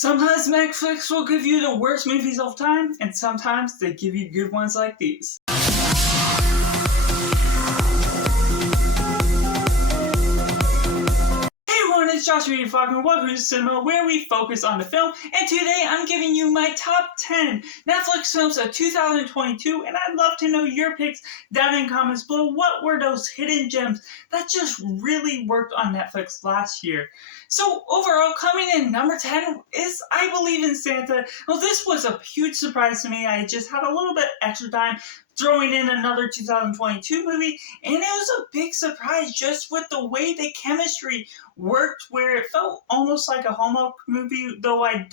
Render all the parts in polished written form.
Sometimes Netflix will give you the worst movies of time, and sometimes they give you good ones like these. It's Joshua Faulkner. Welcome to Cinema, where we focus on the film, and today I'm giving you my top 10 Netflix films of 2022, and I'd love to know your picks down in comments below. What were those hidden gems that just really worked on Netflix last year? So overall, coming in number 10 is I Believe in Santa. Well, this was a huge surprise to me. I just had a little bit extra time throwing in another 2022 movie, and it was a big surprise just with the way the chemistry worked, where it felt almost like a Hallmark movie, though I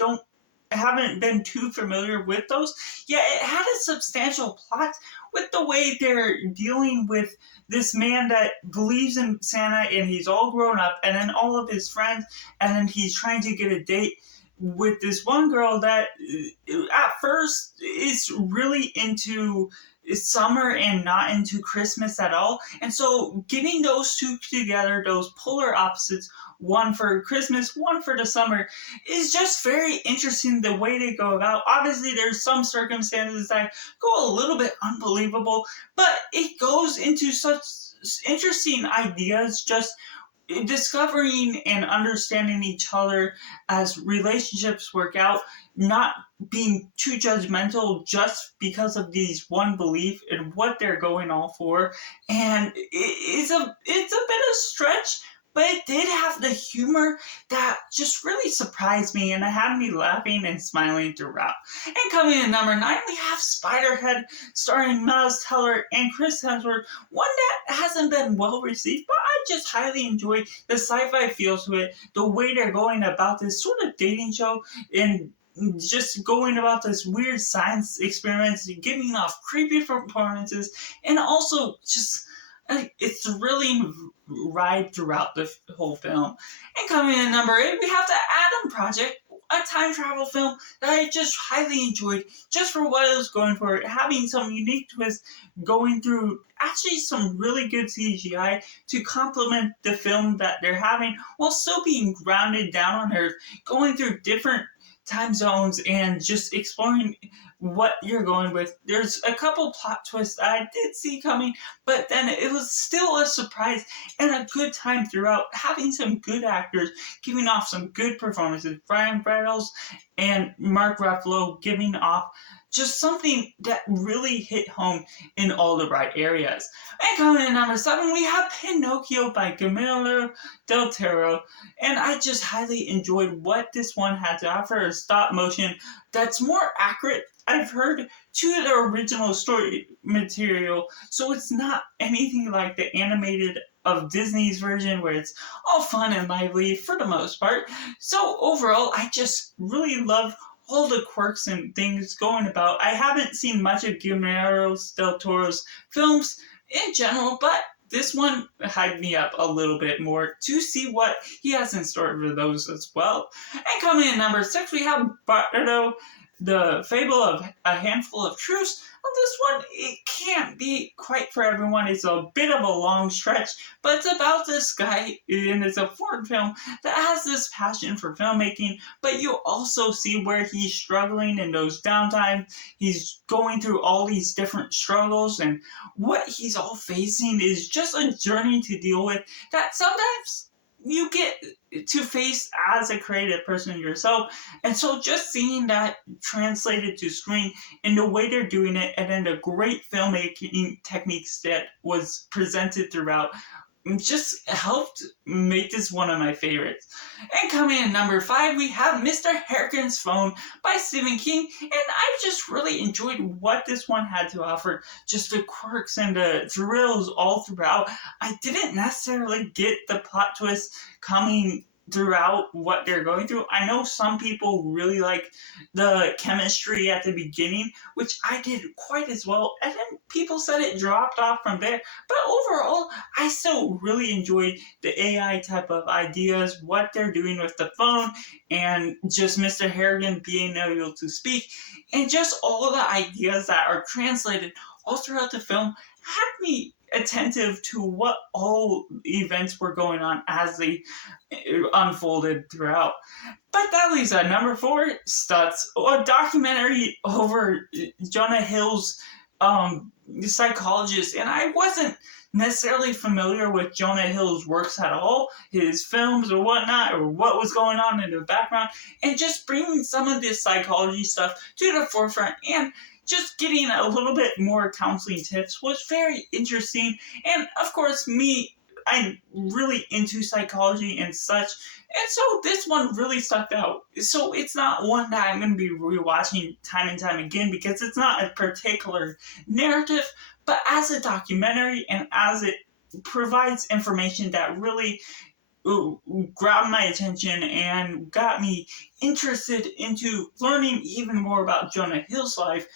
haven't been too familiar with those. Yeah, it had a substantial plot with the way they're dealing with this man that believes in Santa, and he's all grown up, and then all of his friends, and then he's trying to get a date with this one girl that at first is really into summer and not into Christmas at all. And so getting those two together, those polar opposites, one for Christmas, one for the summer, is just very interesting the way they go about. Obviously, there's some circumstances that go a little bit unbelievable, but it goes into such interesting ideas, just discovering and understanding each other as relationships work out, not being too judgmental just because of these one belief and what they're going all for. And it's a bit of stretch, but it did have the humor that just really surprised me, and it had me laughing and smiling throughout. And coming in number 9, we have Spiderhead, starring Miles Teller and Chris Hemsworth, one that hasn't been well received, but I just highly enjoy the sci-fi feel to it, the way they're going about this sort of dating show, and just going about this weird science experiments, giving off creepy performances, and also just it's a thrilling ride throughout the whole film. And coming in number 8, we have The Adam Project, a time travel film that I just highly enjoyed, just for what it was going for, having some unique twists, going through actually some really good CGI to complement the film that they're having, while still being grounded down on Earth, going through different time zones and just exploring what you're going with. There's a couple plot twists that I did see coming, but then it was still a surprise and a good time throughout, having some good actors giving off some good performances. Ryan Reynolds and Mark Ruffalo giving off just something that really hit home in all the right areas. And coming in number 7, we have Pinocchio by Guillermo del Toro, and I just highly enjoyed what this one had to offer, a stop motion that's more accurate, I've heard, to the original story material, so it's not anything like the animated of Disney's version where it's all fun and lively for the most part. So overall, I just really love all the quirks and things going about. I haven't seen much of Guillermo del Toro's films in general, but this one hyped me up a little bit more to see what he has in store for those as well. And coming in number 6, we have Bardo, the Fable of a Handful of Truths. Well, this one, it can't be quite for everyone. It's a bit of a long stretch, but it's about this guy, and it's a foreign film that has this passion for filmmaking, but you also see where he's struggling in those downtimes. He's going through all these different struggles, and what he's all facing is just a journey to deal with that sometimes you get to face as a creative person yourself. And so just seeing that translated to screen and the way they're doing it, and then the great filmmaking techniques that was presented throughout, just helped make this one of my favorites. And coming in number 5, we have Mr. Harrigan's Phone by Stephen King, and I just really enjoyed what this one had to offer, just the quirks and the thrills all throughout. I didn't necessarily get the plot twist coming throughout what they're going through. I know some people really like the chemistry at the beginning, which I did quite as well, and then people said it dropped off from there. But overall, I still really enjoyed the AI type of ideas, what they're doing with the phone, and just Mr. Harrigan being able to speak, and just all the ideas that are translated all throughout the film had me attentive to what all events were going on as they unfolded throughout. But that leaves at number 4, Stutz, a documentary over Jonah Hill's psychologist. And I wasn't necessarily familiar with Jonah Hill's works at all, his films or whatnot, or what was going on in the background, and just bringing some of this psychology stuff to the forefront and just getting a little bit more counseling tips was very interesting. And of course, I'm really into psychology and such, and so this one really stuck out. So it's not one that I'm going to be rewatching time and time again because it's not a particular narrative, but as a documentary and as it provides information that really grabbed my attention and got me interested into learning even more about Jonah Hill's life,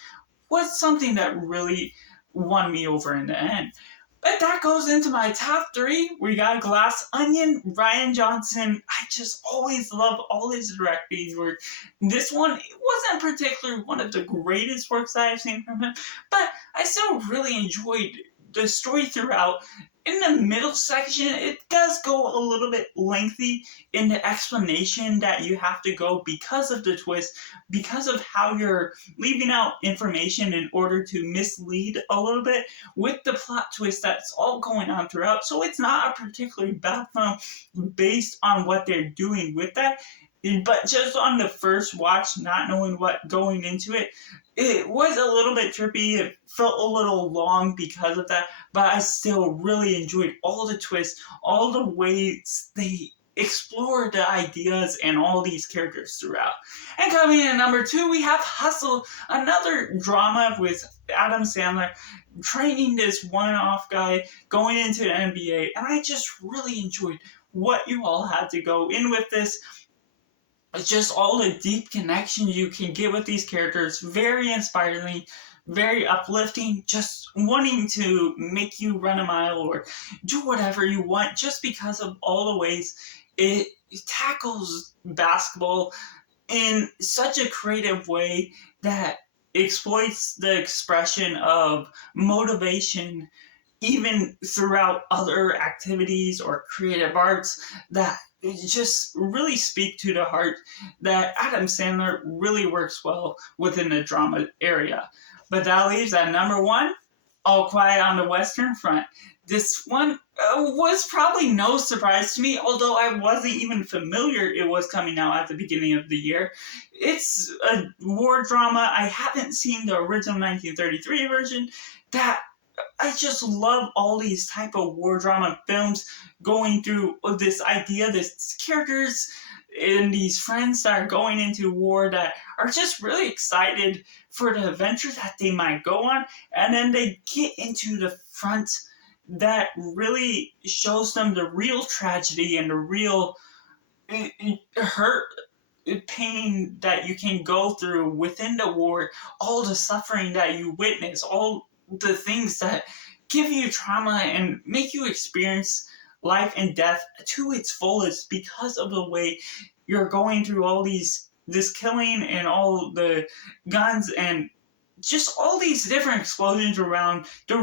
was something that really won me over in the end. But that goes into my top 3. We got Glass Onion, Rian Johnson. I just always love all his directing work. This one, it wasn't particularly one of the greatest works that I've seen from him, but I still really enjoyed the story throughout. In the middle section, it does go a little bit lengthy in the explanation that you have to go because of the twist, because of how you're leaving out information in order to mislead a little bit with the plot twist that's all going on throughout. So it's not a particularly bad film based on what they're doing with that. But just on the first watch, not knowing what going into it, it was a little bit trippy. It felt a little long because of that, but I still really enjoyed all the twists, all the ways they explored the ideas and all these characters throughout. And coming in at number 2, we have Hustle, another drama with Adam Sandler training this one-off guy going into the NBA, and I just really enjoyed what you all had to go in with this. It's just all the deep connections you can get with these characters. Very inspiring, very uplifting, just wanting to make you run a mile or do whatever you want just because of all the ways it tackles basketball in such a creative way that exploits the expression of motivation even throughout other activities or creative arts that just really speak to the heart that Adam Sandler really works well within the drama area. But that leaves at number 1, All Quiet on the Western Front. This one was probably no surprise to me, although I wasn't even familiar it was coming out at the beginning of the year. It's a war drama. I haven't seen the original 1933 version. That I just love all these type of war drama films going through this idea, this characters and these friends that are going into war that are just really excited for the adventure that they might go on, and then they get into the front that really shows them the real tragedy and the real hurt, pain that you can go through within the war, all the suffering that you witness, all the things that give you trauma and make you experience life and death to its fullest because of the way you're going through all this killing and all the guns and just all these different explosions around the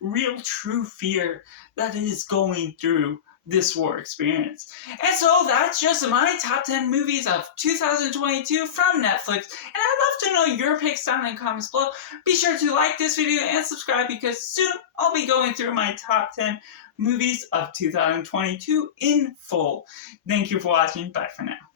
real true fear that is going through this war experience. And so that's just my top 10 movies of 2022 from Netflix. And I'd love to know your picks down in the comments below. Be sure to like this video and subscribe because soon I'll be going through my top 10 movies of 2022 in full. Thank you for watching. Bye for now.